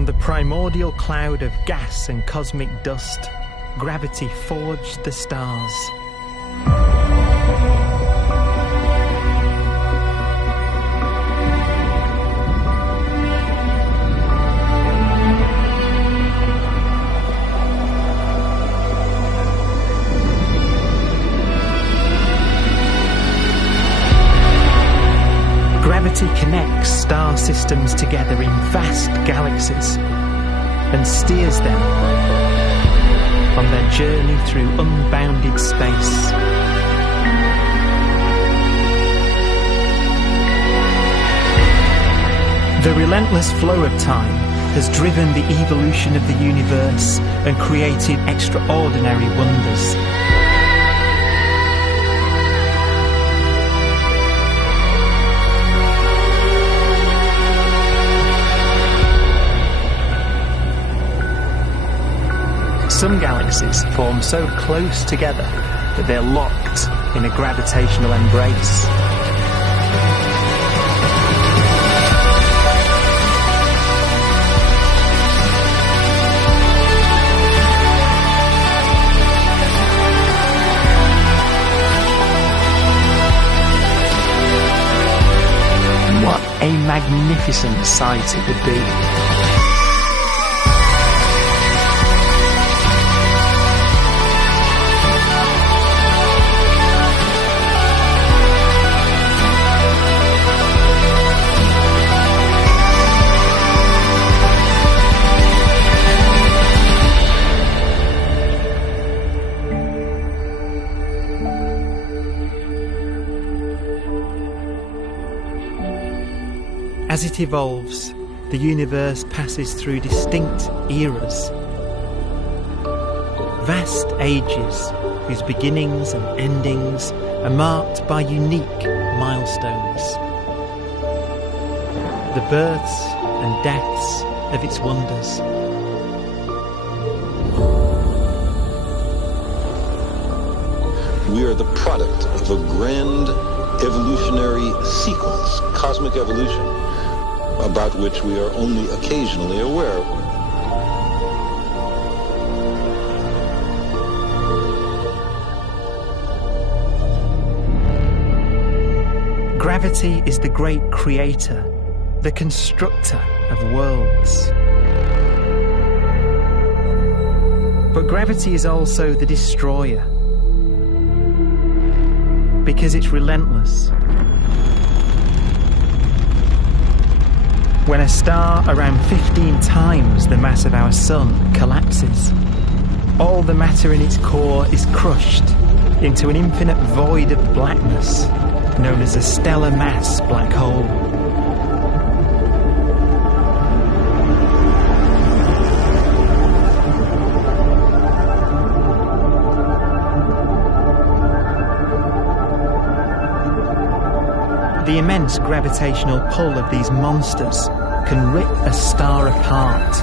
From the primordial cloud of gas and cosmic dust, gravity forged the stars. Gravity connects star systems together in vast galaxies and steers them on their journey through unbounded space. The relentless flow of time has driven the evolution of the universe and created extraordinary wonders. Some galaxies form so close together that they're locked in a gravitational embrace. What a magnificent sight it would be. As it evolves, the universe passes through distinct eras. Vast ages whose beginnings and endings are marked by unique milestones. The births and deaths of its wonders. We are the product of a grand evolutionary sequence, cosmic evolution, about which we are only occasionally aware. Gravity is the great creator, the constructor of worlds. But gravity is also the destroyer, because it's relentless. When a star around 15 times the mass of our Sun collapses, all the matter in its core is crushed into an infinite void of blackness known as a stellar mass black hole. The immense gravitational pull of these monsters can rip a star apart.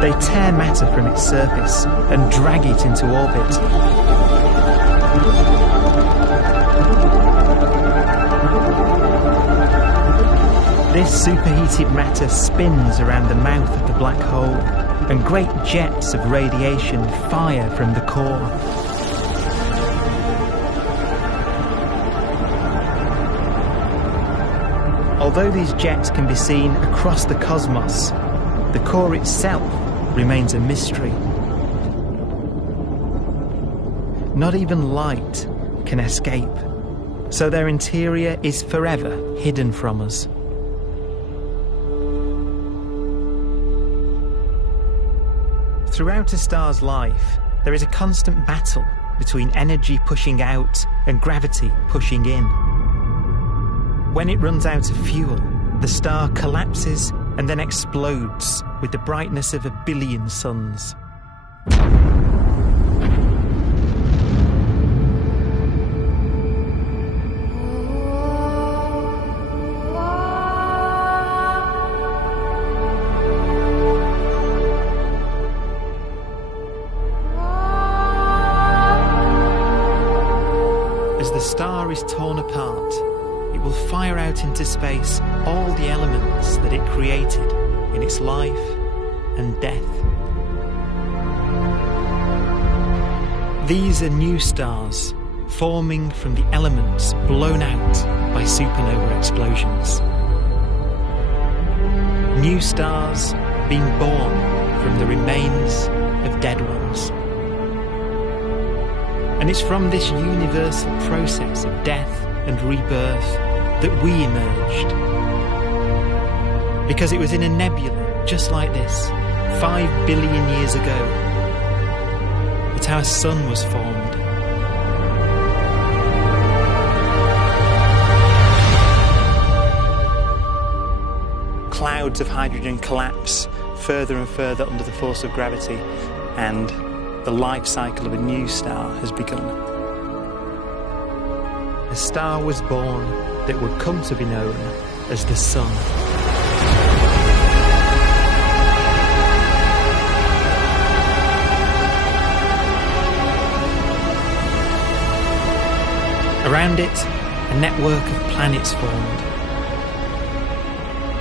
They tear matter from its surface and drag it into orbit. This superheated matter spins around the mouth of the black hole, and great jets of radiation fire from the core. Although these jets can be seen across the cosmos, the core itself remains a mystery. Not even light can escape, so their interior is forever hidden from us. Throughout a star's life, there is a constant battle between energy pushing out and gravity pushing in. When it runs out of fuel, the star collapses and then explodes with the brightness of 1 billion suns. As the star is torn apart, it will fire out out into space all the elements that it created in its life and death. These are new stars forming from the elements blown out by supernova explosions. New stars being born from the remains of dead ones. And it's from this universal process of death and rebirth that we emerged. Because it was in a nebula just like this, 5 billion years ago, that our sun was formed. Clouds of hydrogen collapse further and further under the force of gravity, and the life cycle of a new star has begun. A star was born that would come to be known as the Sun. Around it, a network of planets formed.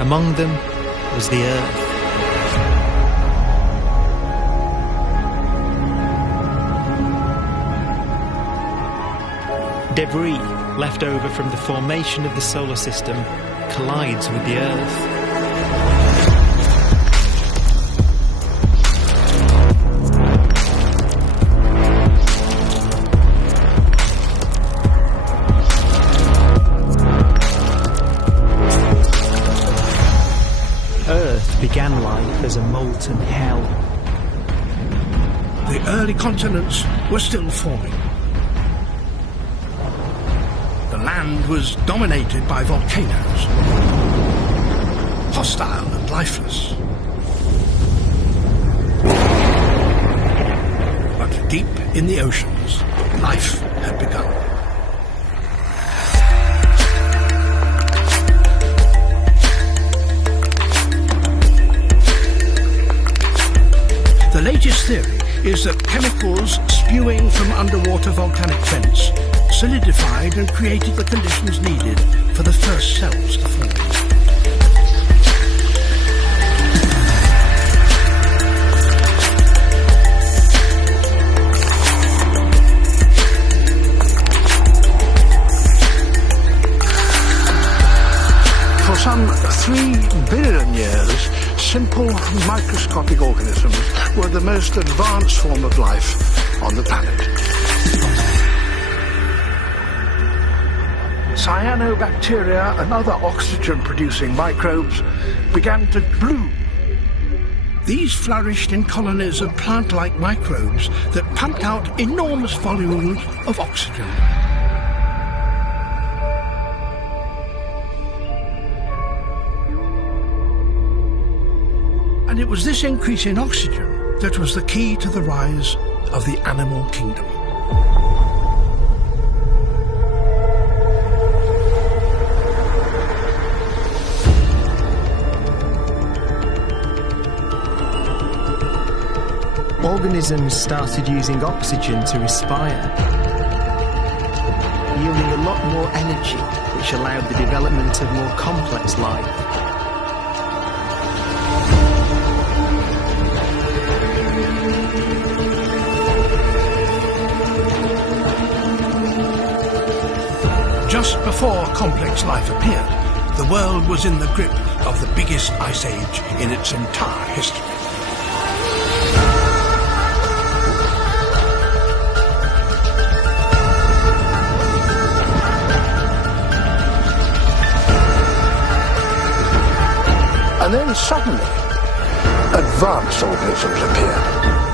Among them was the Earth. Debris left over from the formation of the solar system collides with the Earth. Earth began life as a molten hell. The early continents were still forming. The land was dominated by volcanoes, hostile and lifeless. But deep in the oceans, life had begun. The latest theory is that chemicals spewing from underwater volcanic vents solidified and created the conditions needed for the first cells to form. For some 3 billion years, simple microscopic organisms were the most advanced form of life on the planet. Cyanobacteria and other oxygen-producing microbes began to bloom. These flourished in colonies of plant-like microbes that pumped out enormous volumes of oxygen. And it was this increase in oxygen that was the key to the rise of the animal kingdom. Organisms started using oxygen to respire, yielding a lot more energy, which allowed the development of more complex life. Just before complex life appeared, the world was in the grip of the biggest ice age in its entire history. And then suddenly, advanced organisms appeared.